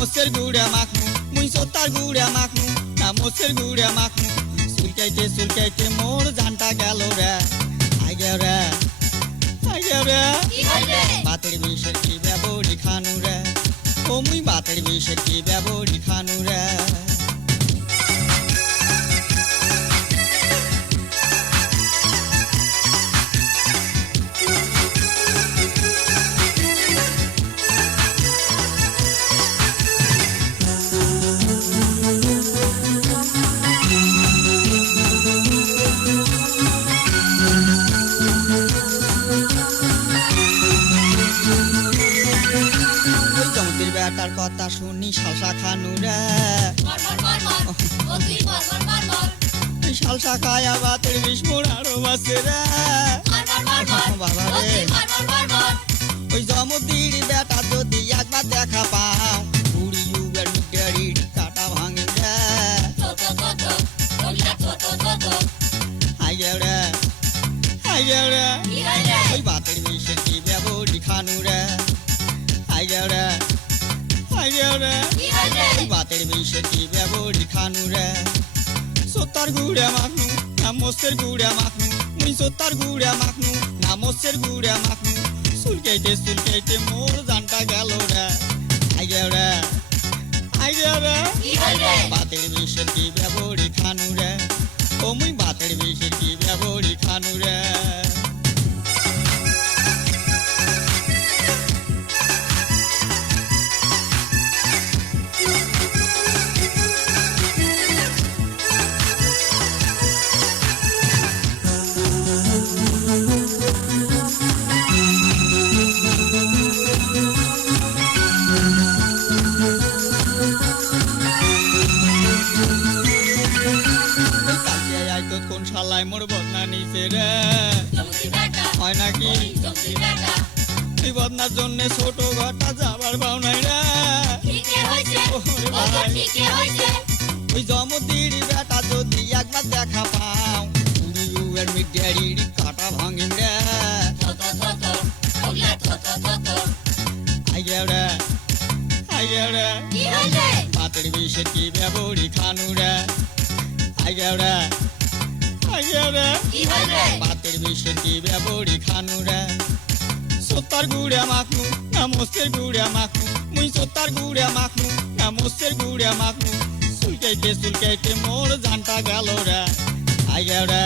মোসের গুড়া মাখনু মুই সত্তার গুড়া মাখনু না মোসের গুড়া মাখনু সুলকাইতে মোর জানটা গেল রে আইগে রে বাতের বিষের কি ব্যবহারি খানু রে ও মুই বাতের বিষের কি ব্যবহারি খানু রে বেটার কথা শুনি শালসা খানু রে শালসা খায়া বাতের বিষ মোর আরো বাসে রে বাবা রে ওই জমতির বেটা যদি একবার দেখা পাও বুড়ি যুগের মিটারির কাটা ভাঙে রে হাইগে রে ওই বাতের বিষের কি ব্যবহারি খানু রে হাইগে রে বাতের বিষের কি ব্যবহারি খানু রে সত্তার গুড়া মাখনু না মোসের গুড়া মাখনু মুই সত্তার গুড়া মাখনু না মোসের গুড়া মাখনু সুলকাইতে মোর জানটা গেল রে আইগে রে বাতের বিষের কি ব্যবহারি খানু রে ও মুই বাতের বিষের কি ব্যবহারি খানু রে কোন শালায় মোর বদনা নিছে রে হয় নাকি এই বদনার জন্য ছোট ঘরটা যাবার পাও নাই রে ওই জমতির বেটা যদি একবার দেখা পাও বুড়ি যুগের মিটারির কাটা ভাঙিম রে আইগে রে বাতের বিষের কি ব্যবহারি খানু রে আইগে রে বাতের বিষের কি ব্যবহারি খানু রে সত্তার গুড়া মাখনু না মোসের গুড়া মাখনু মুই সত্তার গুড়া মাখনু না মোসের গুড়া মাখনু সুলকাইতে মোর জানটা গেল রে আইগে রে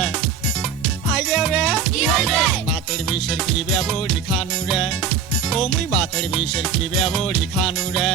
বাতের বিষের কি ব্যবহারি খানু রে ও মুই বাতের বিষের কি ব্যবহারি খানু রে